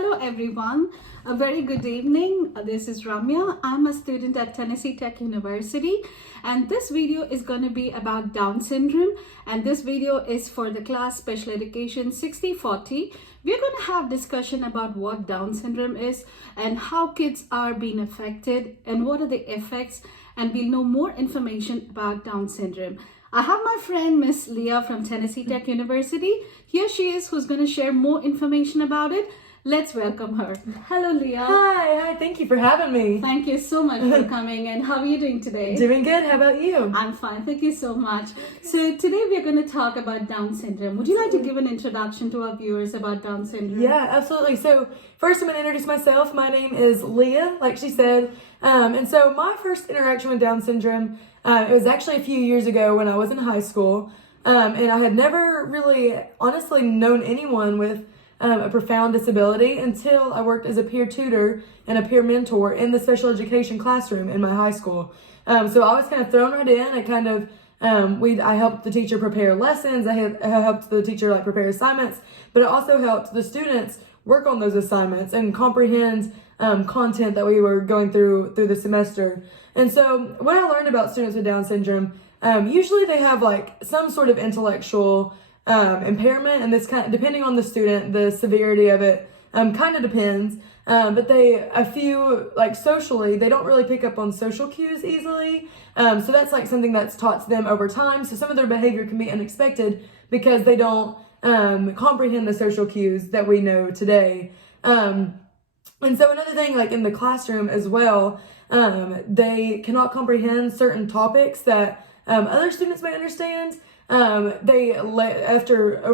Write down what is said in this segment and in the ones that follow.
Hello everyone, a very good evening. This is Ramya. I'm a student at Tennessee Tech University and this video is going to be about Down syndrome, and this video is for the class Special Education 6040. We're going to have discussion about what Down syndrome is and how kids are being affected and what are the effects, and we'll know more information about Down syndrome. I have my friend Miss Leah from Tennessee Tech University. Here she is, who's going to share more information about it. Let's welcome her. Hello, Leah. Hi, thank you for having me. Thank you so much for coming. And how are you doing today? Doing good. How about you? I'm fine. Thank you so much. So today we're going to talk about Down syndrome. Would you like to give an introduction to our viewers about Down syndrome? Yeah, absolutely. So first I'm going to introduce myself. My name is Leah, like she said. And so my first interaction with Down syndrome, it was actually a few years ago when I was in high school. And I had never really honestly known anyone with a profound disability until I worked as a peer tutor and a peer mentor in the special education classroom in my high school. So I was kind of thrown right in. I helped the teacher prepare lessons. I helped the teacher prepare assignments, but it also helped the students work on those assignments and comprehend content that we were going through the semester. And so when I learned about students with Down syndrome, usually they have some sort of intellectual impairment, and this kind of, depending on the student, the severity of it kind of depends. But socially, they don't really pick up on social cues easily. So that's something that's taught to them over time. So some of their behavior can be unexpected because they don't comprehend the social cues that we know today. And so another thing, in the classroom as well, they cannot comprehend certain topics that other students may understand. Over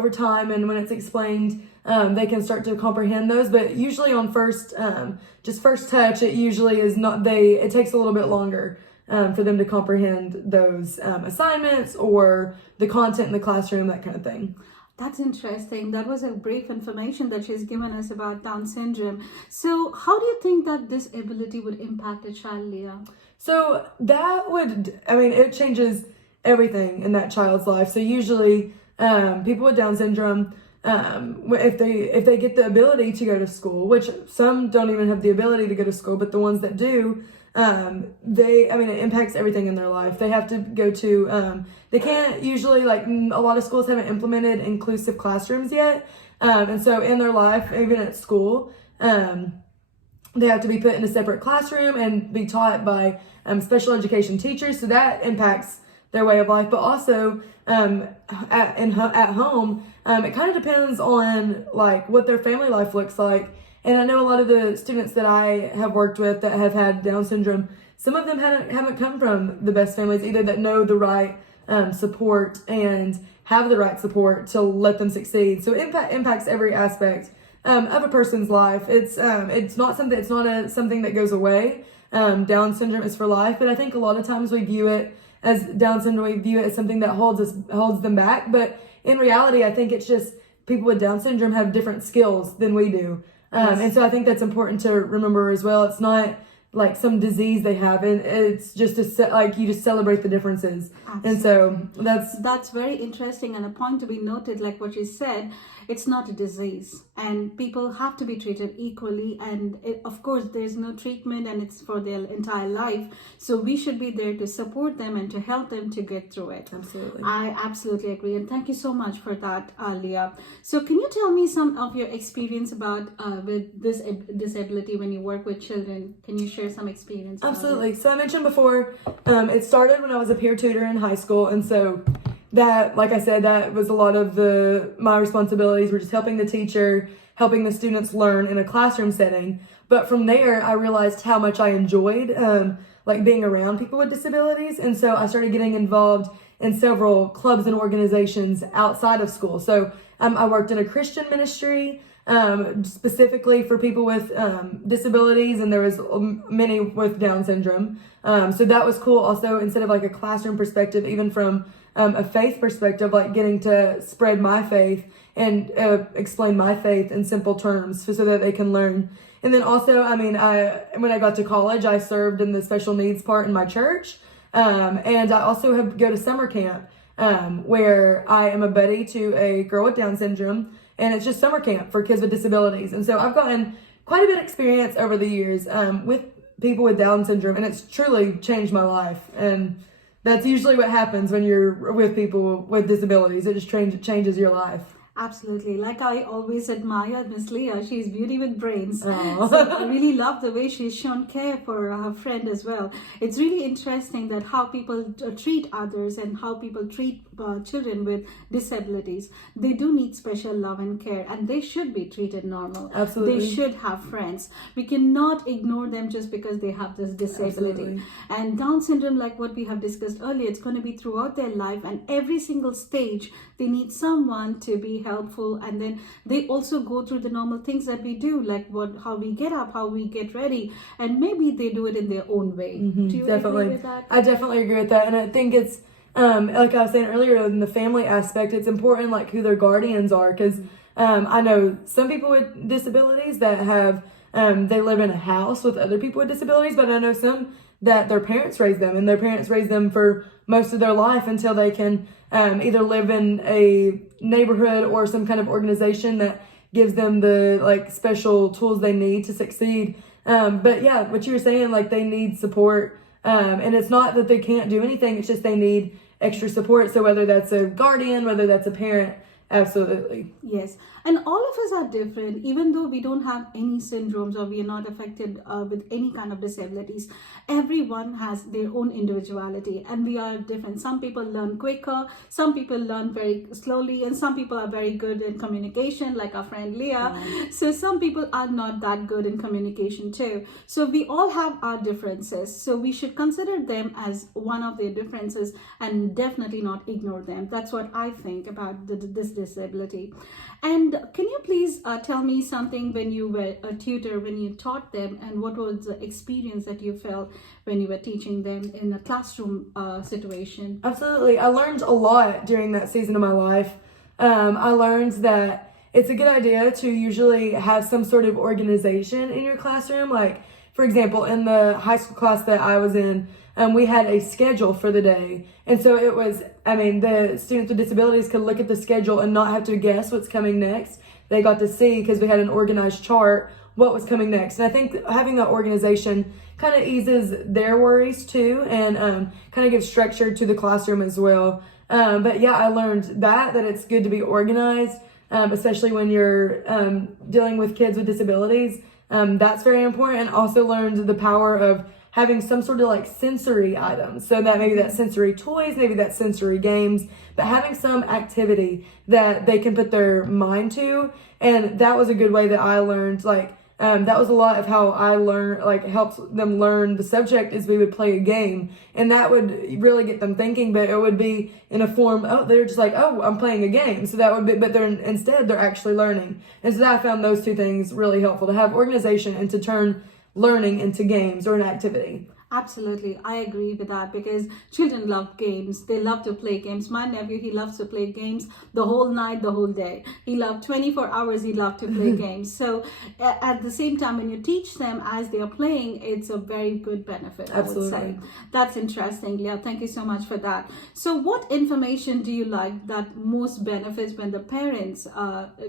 time and when it's explained, they can start to comprehend those, but usually on first touch, it usually is not, it takes a little bit longer, for them to comprehend those, assignments or the content in the classroom, that kind of thing. That's interesting. That was a brief information that she's given us about Down syndrome. So how do you think that this ability would impact a child, Leah? So it changes everything in that child's life. So usually people with Down syndrome, if they get the ability to go to school, which some don't even have the ability to go to school, but the ones that do, it impacts everything in their life. They have to go to, they can't usually, a lot of schools haven't implemented inclusive classrooms yet. And so in their life, even at school, they have to be put in a separate classroom and be taught by special education teachers. So that impacts their way of life, but also at home, it kind of depends on what their family life looks like. And I know a lot of the students that I have worked with that have had Down syndrome, some of them haven't come from the best families either, that know the right support and have the right support to let them succeed. So it impacts every aspect of a person's life. It's not something that goes away. Down syndrome is for life, but I think a lot of times we view it as Down syndrome, we view it as something that holds them back. But in reality, I think it's just people with Down syndrome have different skills than we do. Yes. And so I think that's important to remember as well. It's not some disease they have, and it's just you just celebrate the differences. Absolutely. And so that's very interesting, and a point to be noted, like what you said, it's not a disease and people have to be treated equally, and of course there's no treatment and it's for their entire life, so we should be there to support them and to help them to get through it. Absolutely. I absolutely agree, and thank you so much for that, Leah. So can you tell me some of your experience about with this disability when you work with children? Can you share some experience? Absolutely. So I mentioned before, it started when I was a peer tutor in high school, and so that, like I said, that was a lot of my responsibilities were just helping the teacher, helping the students learn in a classroom setting. But from there, I realized how much I enjoyed being around people with disabilities, and so I started getting involved in several clubs and organizations outside of school. So I worked in a Christian ministry, specifically for people with disabilities, and there was many with Down syndrome. So that was cool. Also, instead of a classroom perspective, even from a faith perspective, getting to spread my faith and explain my faith in simple terms so that they can learn. And then also, when I got to college, I served in the special needs part in my church. And I also go to summer camp, where I am a buddy to a girl with Down syndrome. and it's just summer camp for kids with disabilities. And so I've gotten quite a bit of experience over the years with people with Down syndrome, and it's truly changed my life. And that's usually what happens when you're with people with disabilities. It just changes your life. Absolutely. Like I always admire Miss Leah. She's beauty with brains. Aw. So I really love the way she's shown care for her friend as well. It's really interesting that how people treat others and how people treat children with disabilities. They do need special love and care, and they should be treated normal. Absolutely. They should have friends. We cannot ignore them just because they have this disability. Absolutely. And Down syndrome, like what we have discussed earlier, it's going to be throughout their life, and every single stage they need someone to be helpful. And then they also go through the normal things that we do, like how we get up, how we get ready, and maybe they do it in their own way. Do you Definitely. agree with that? I definitely agree with that, and I think it's like I was saying earlier, in the family aspect, it's important like who their guardians are, because I know some people with disabilities that have they live in a house with other people with disabilities, but I know some that their parents raise them, and their parents raise them for most of their life until they can either live in a neighborhood or some kind of organization that gives them the like special tools they need to succeed. But yeah, what you were saying, like they need support, and it's not that they can't do anything, it's just they need extra support. So whether that's a guardian, whether that's a parent, absolutely. Yes, and all of us are different, even though we don't have any syndromes or we are not affected with any kind of disabilities. Everyone has their own individuality, and we are different. Some people learn quicker, some people learn very slowly, and some people are very good in communication, like our friend Leah. So some people are not that good in communication too. So we all have our differences. So we should consider them as one of their differences and definitely not ignore them. That's what I think about this disability. And can you please tell me something when you were a tutor, when you taught them, and what was the experience that you felt when you were teaching them in a classroom situation? Absolutely. I learned a lot during that season of my life. I learned that it's a good idea to usually have some sort of organization in your classroom. Like, for example, in the high school class that I was in, we had a schedule for the day. And so it was, the students with disabilities could look at the schedule and not have to guess what's coming next. They got to see, because we had an organized chart, what was coming next. And I think having that organization kind of eases their worries too, and kind of gives structure to the classroom as well. But yeah, I learned that it's good to be organized, especially when you're dealing with kids with disabilities. That's very important. And also learned the power of having some sort of like sensory items. So that maybe that's sensory toys, maybe that's sensory games, but having some activity that they can put their mind to. And that was a good way that I learned, that was a lot of how I learned, helps them learn the subject, is we would play a game, and that would really get them thinking, but it would be in a form, they're just like, I'm playing a game. So that would be, but they're actually learning. And so I found those two things really helpful, to have organization and to turn learning into games or an activity. Absolutely, I agree with that, because children love games. They love to play games. My nephew, he loves to play games the whole night, the whole day. He loved 24 hours, he loved to play games. So at the same time, when you teach them as they are playing, it's a very good benefit, Absolutely. I would say. That's interesting, Leah. Thank you so much for that. So what information do you like that most benefits when the parents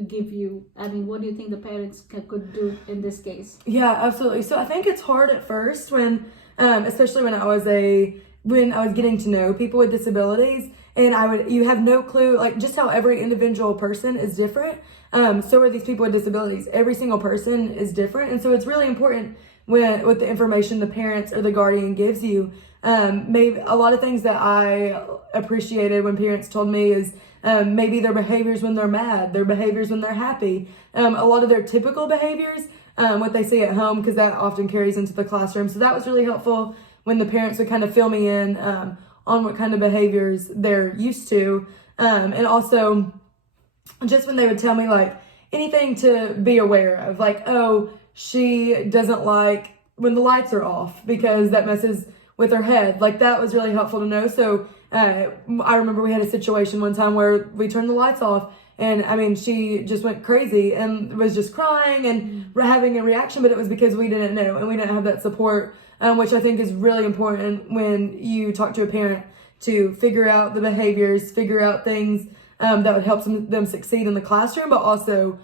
give you? What do you think the parents could do in this case? Yeah, absolutely. So I think it's hard at first when especially when I was getting to know people with disabilities, and you have no clue, like just how every individual person is different. So are these people with disabilities. Every single person is different. And so it's really important with the information the parents or the guardian gives you. Maybe a lot of things that I appreciated when parents told me is maybe their behaviors when they're mad, their behaviors when they're happy, a lot of their typical behaviors, what they see at home, because that often carries into the classroom. So that was really helpful when the parents would kind of fill me in on what kind of behaviors they're used to. And also just when they would tell me like anything to be aware of, like, she doesn't like when the lights are off because that messes with her head. Like that was really helpful to know. So I remember we had a situation one time where we turned the lights off, and she just went crazy and was just crying and having a reaction, but it was because we didn't know and we didn't have that support, which I think is really important when you talk to a parent, to figure out the behaviors, figure out things that would help them succeed in the classroom, but also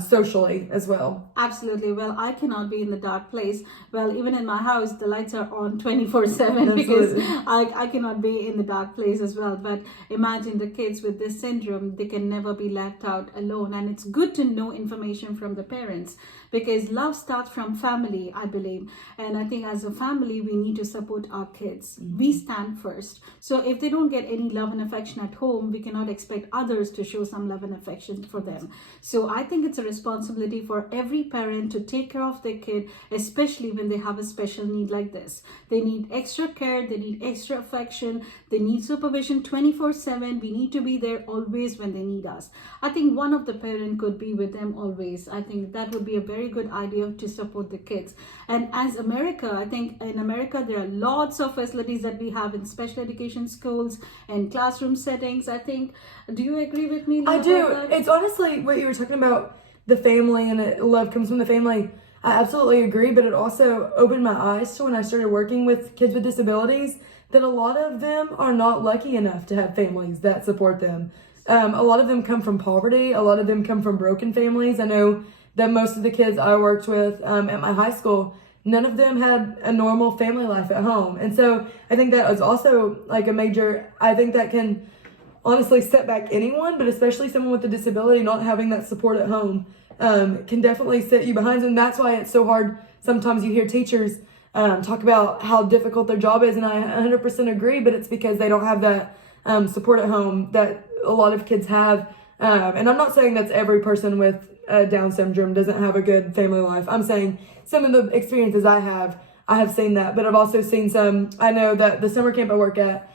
socially as well. Absolutely. Well, I cannot be in the dark place. Well, even in my house, the lights are on 24/7 because I cannot be in the dark place as well. But imagine the kids with this syndrome, they can never be left out alone. And it's good to know information from the parents because love starts from family, I believe. And I think as a family, we need to support our kids. We stand first. So if they don't get any love and affection at home, we cannot expect others to show some love and affection for them. So I think it's a responsibility for every parent to take care of their kid, especially when they have a special need like this. They need extra care, they need extra affection, they need supervision 24/7. We need to be there always when they need us. I think one of the parent could be with them always. I think that would be a very good idea to support the kids. And as America, I think in America there are lots of facilities that we have in special education schools and classroom settings. I think, do you agree with me, Leah, I do. about that? It's honestly what you were talking about, the family and love comes from the family. I absolutely agree, but it also opened my eyes to when I started working with kids with disabilities that a lot of them are not lucky enough to have families that support them. A lot of them come from poverty. A lot of them come from broken families. I know that most of the kids I worked with at my high school, none of them had a normal family life at home. And so I think that is also like a major, I think that can honestly set back anyone, but especially someone with a disability, not having that support at home can definitely set you behind. And that's why it's so hard. Sometimes you hear teachers talk about how difficult their job is, and I 100% agree, but it's because they don't have that support at home that a lot of kids have. And I'm not saying that's every person with Down syndrome doesn't have a good family life. I'm saying some of the experiences I have seen that, but I've also seen some. I know that the summer camp I work at,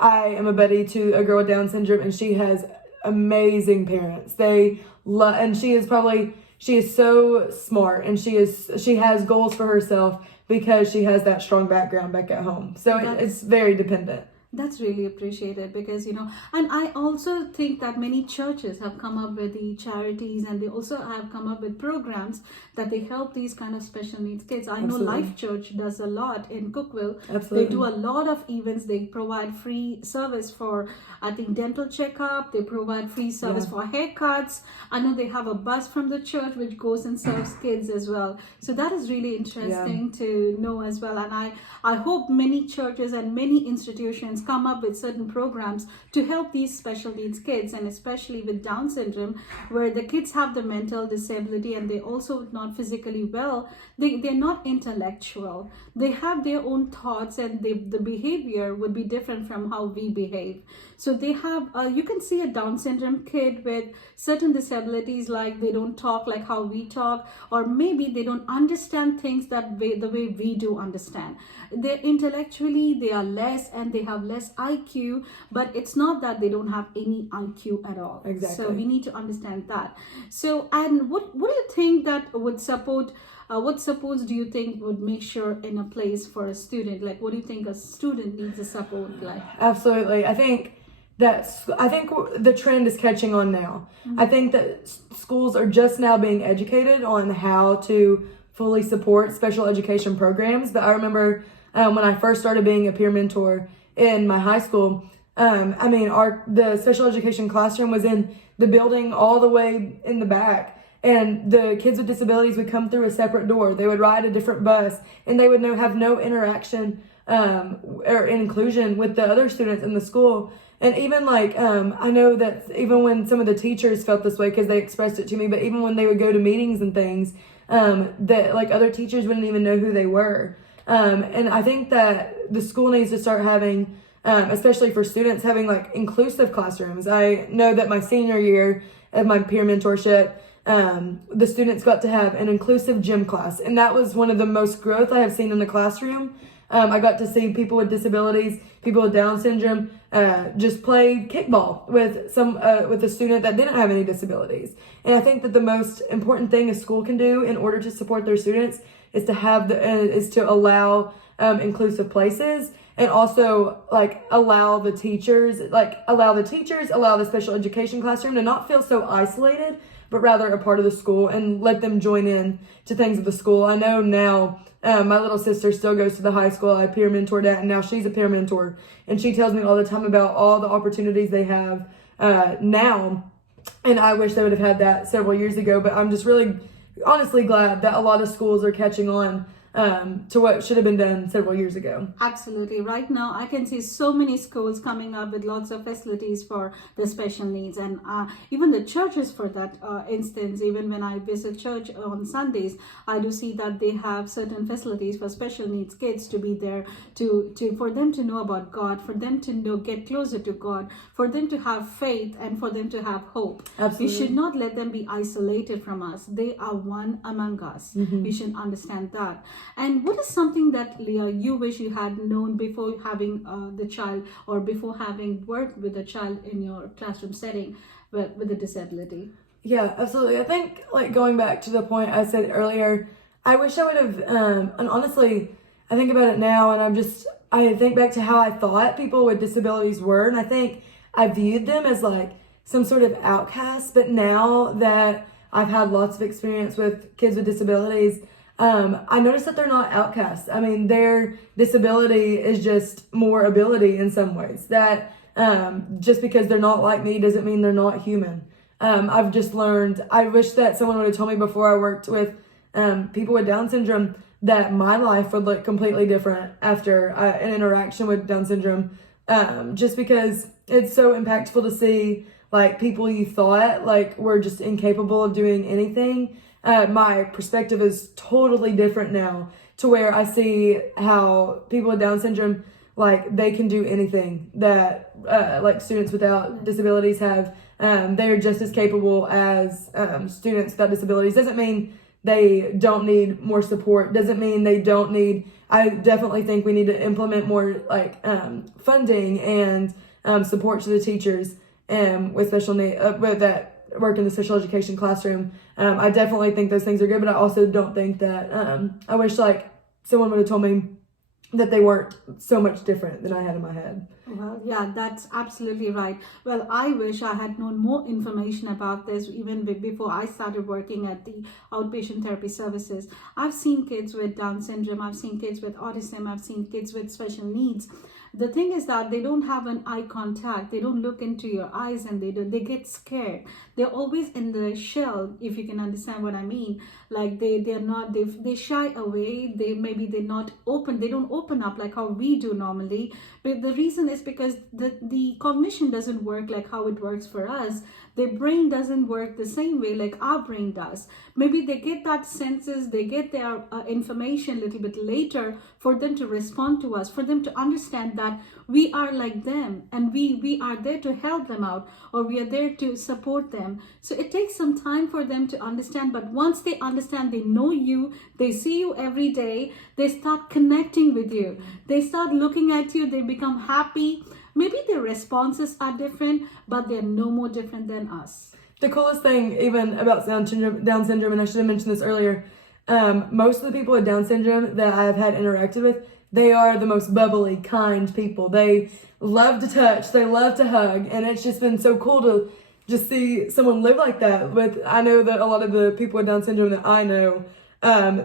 I am a buddy to a girl with Down syndrome, and she has amazing parents. And she is so smart, and she has goals for herself because she has that strong background back at home. So it's very dependent. That's really appreciated because, and I also think that many churches have come up with the charities, and they also have come up with programs that they help these kind of special needs kids. I know Life Church does a lot in Cookville. Absolutely. They do a lot of events. They provide free service for, I think, dental checkup. They provide free service for haircuts. I know they have a bus from the church which goes and serves kids as well. So that is really interesting to know as well. And I hope many churches and many institutions come up with certain programs to help these special needs kids, and especially with Down syndrome, where the kids have the mental disability and they also not physically well. They're not intellectual. They have their own thoughts, and the behavior would be different from how we behave. So they have, you can see a Down syndrome kid with certain disabilities, like they don't talk like how we talk, or maybe they don't understand things the way we do understand. They're intellectually, they are less, and they have less IQ, but it's not that they don't have any IQ at all. Exactly. So we need to understand that. So, and what do you think that would support, what supports do you think would make sure in a place for a student? Like, what do you think a student needs a support like? Absolutely. I think the trend is catching on now. I think that schools are just now being educated on how to fully support special education programs. But I remember when I first started being a peer mentor in my high school, the special education classroom was in the building all the way in the back. And the kids with disabilities would come through a separate door. They would ride a different bus, and they would have no interaction or inclusion with the other students in the school. And even I know that even when some of the teachers felt this way because they expressed it to me, but even when they would go to meetings and things, that other teachers wouldn't even know who they were. And I think that the school needs to start having, especially for students, having inclusive classrooms. I know that my senior year of my peer mentorship, the students got to have an inclusive gym class, and that was one of the most growth I have seen in the classroom. I got to see people with disabilities, people with Down syndrome, just play kickball with a student that didn't have any disabilities. And I think that the most important thing a school can do in order to support their students is to allow inclusive places, and also allow the teachers, allow the special education classroom to not feel so isolated, but rather a part of the school, and let them join in to things of the school. I know now my little sister still goes to the high school I peer mentored at, and now she's a peer mentor, and she tells me all the time about all the opportunities they have now. And I wish they would have had that several years ago. But I'm just really honestly glad that a lot of schools are catching on to what should have been done several years ago. Absolutely. Right now, I can see so many schools coming up with lots of facilities for the special needs, and even the churches for that instance. Even when I visit church on Sundays, I do see that they have certain facilities for special needs kids to be there to for them to know about God, for them to get closer to God, for them to have faith, and for them to have hope. Absolutely. We should not let them be isolated from us. They are one among us. We should understand that. And what is something that, Leah, you wish you had known before having the child, or before having worked with a child in your classroom setting with a disability? Yeah, absolutely. I think, like, going back to the point I said earlier, I wish I would have, and honestly, I think about it now, and I think back to how I thought people with disabilities were, and I think I viewed them as like some sort of outcast. But now that I've had lots of experience with kids with disabilities, I noticed that they're not outcasts. I mean, their disability is just more ability in some ways. That just because they're not like me doesn't mean they're not human. I've just learned, I wish that someone would have told me before I worked with people with Down syndrome that my life would look completely different after an interaction with Down syndrome. Just because it's so impactful to see, like, people you thought like were just incapable of doing anything. My perspective is totally different now, to where I see how people with Down syndrome, like, they can do anything that like students without disabilities have. They are just as capable as students without disabilities. Doesn't mean they don't need more support. Doesn't mean they don't need, I definitely think we need to implement more like funding and support to the teachers with special need, with that work in the special education classroom. I definitely think those things are good, but I also don't think that, I wish like someone would have told me that they weren't so much different than I had in my head. Well, yeah, that's absolutely right. Well, I wish I had known more information about this even before I started working at the outpatient therapy services. I've seen kids with Down syndrome, I've seen kids with autism, I've seen kids with special needs. The thing is that they don't have an eye contact. They don't look into your eyes, and they get scared. They're always in the shell, if you can understand what I mean. Like they shy away. They're not open. They don't open up like how we do normally. But the reason is because the cognition doesn't work like how it works for us. Their brain doesn't work the same way like our brain does. Maybe they get that senses, they get their information a little bit later for them to respond to us, for them to understand that we are like them, and we are there to help them out, or we are there to support them. So it takes some time for them to understand, but once they understand, they know you, they see you every day, they start connecting with you, they start looking at you, they become happy. Maybe their responses are different, but they're no more different than us. The coolest thing even about Down syndrome, and I should have mentioned this earlier, most of the people with Down syndrome that I've had interacted with, they are the most bubbly, kind people. They love to touch, they love to hug, and it's just been so cool to just see someone live like that. But I know that a lot of the people with Down syndrome that I know,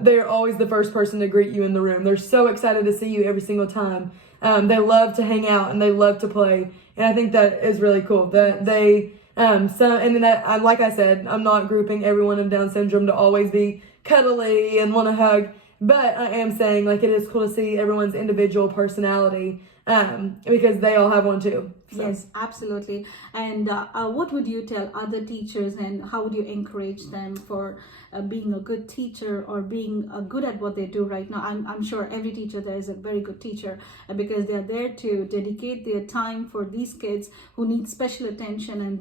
they're always the first person to greet you in the room. They're so excited to see you every single time. They love to hang out and they love to play, and I think that is really cool. That they and then like I said, I'm not grouping everyone with Down syndrome to always be cuddly and want to hug, but I am saying like it is cool to see everyone's individual personality, because they all have one too. So. Yes, absolutely. And what would you tell other teachers, and how would you encourage them for being a good teacher, or being good at what they do right now? I'm sure every teacher there is a very good teacher, because they're there to dedicate their time for these kids who need special attention, and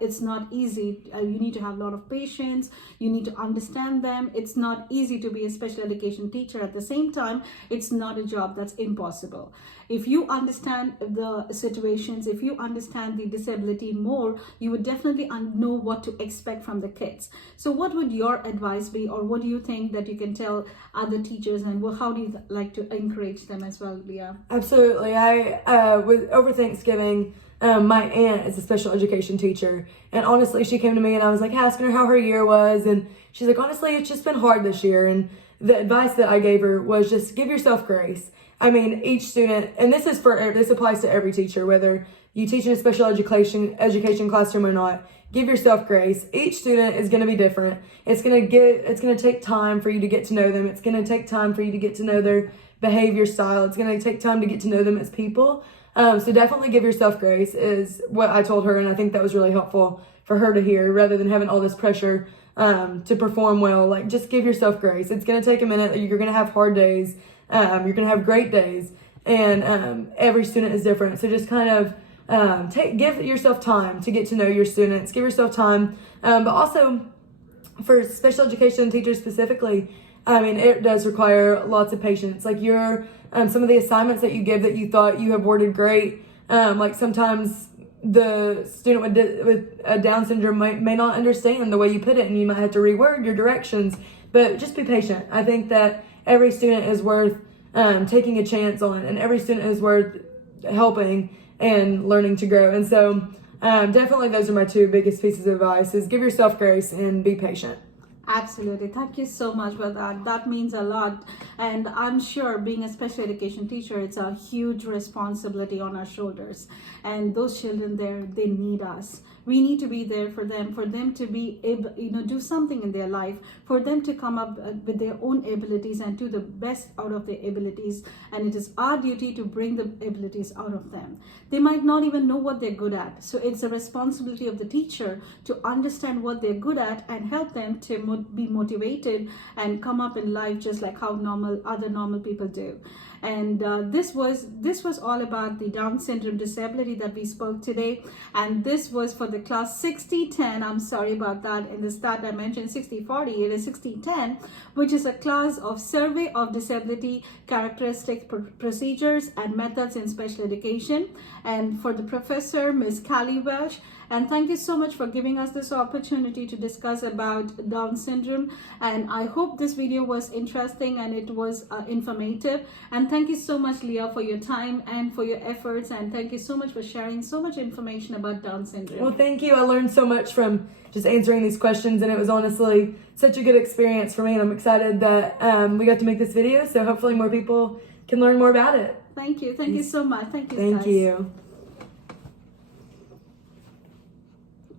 it's not easy. You need to have a lot of patience. You need to understand them. It's not easy to be a special education teacher. At the same time, it's not a job that's impossible. If you understand the situations, if you understand the disability more, you would definitely know what to expect from the kids. So what would your advice be, or what do you think that you can tell other teachers, and how do you like to encourage them as well, Leah? Absolutely. I over Thanksgiving, my aunt is a special education teacher, and honestly, she came to me and I was like asking her how her year was, and she's like, honestly, it's just been hard this year. And the advice that I gave her was just give yourself grace. I mean, each student, and this applies to every teacher, whether you teach in a special education classroom or not, give yourself grace. Each student is going to be different. It's going to take time for you to get to know them. It's going to take time for you to get to know their behavior style. It's going to take time to get to know them as people. So definitely give yourself grace is what I told her, and I think that was really helpful for her to hear, rather than having all this pressure to perform well. Like, just give yourself grace. It's going to take a minute. You're going to have hard days. You're going to have great days, and every student is different. So just kind of give yourself time to get to know your students. Give yourself time, but also for special education teachers specifically, I mean, it does require lots of patience. Like some of the assignments that you give that you thought you have worded great, like sometimes the student with a Down syndrome may not understand the way you put it, and you might have to reword your directions, but just be patient. I think that every student is worth taking a chance on, and every student is worth helping and learning to grow. And so definitely those are my two biggest pieces of advice: is give yourself grace and be patient. Absolutely. Thank you so much for that. That means a lot. And I'm sure being a special education teacher, it's a huge responsibility on our shoulders. And those children there, they need us. We need to be there for them to be able, do something in their life, for them to come up with their own abilities and do the best out of their abilities. And it is our duty to bring the abilities out of them. They might not even know what they're good at. So it's a responsibility of the teacher to understand what they're good at and help them to be motivated and come up in life just like how other normal people do. And this was all about the Down syndrome disability that we spoke today, and this was for the class 6010. I'm sorry about that. In the start I mentioned 6040. It is 6010, which is a class of survey of disability characteristics, procedures and methods in special education, and for the professor, Ms. Callie Welsh. And thank you so much for giving us this opportunity to discuss about Down syndrome. And I hope this video was interesting and it was informative. And thank you so much, Leah, for your time and for your efforts. And thank you so much for sharing so much information about Down syndrome. Well, thank you. I learned so much from just answering these questions, and it was honestly such a good experience for me. And I'm excited that we got to make this video. So hopefully more people can learn more about it. Thank you. Thank you so much. Thank you. Thank guys. you.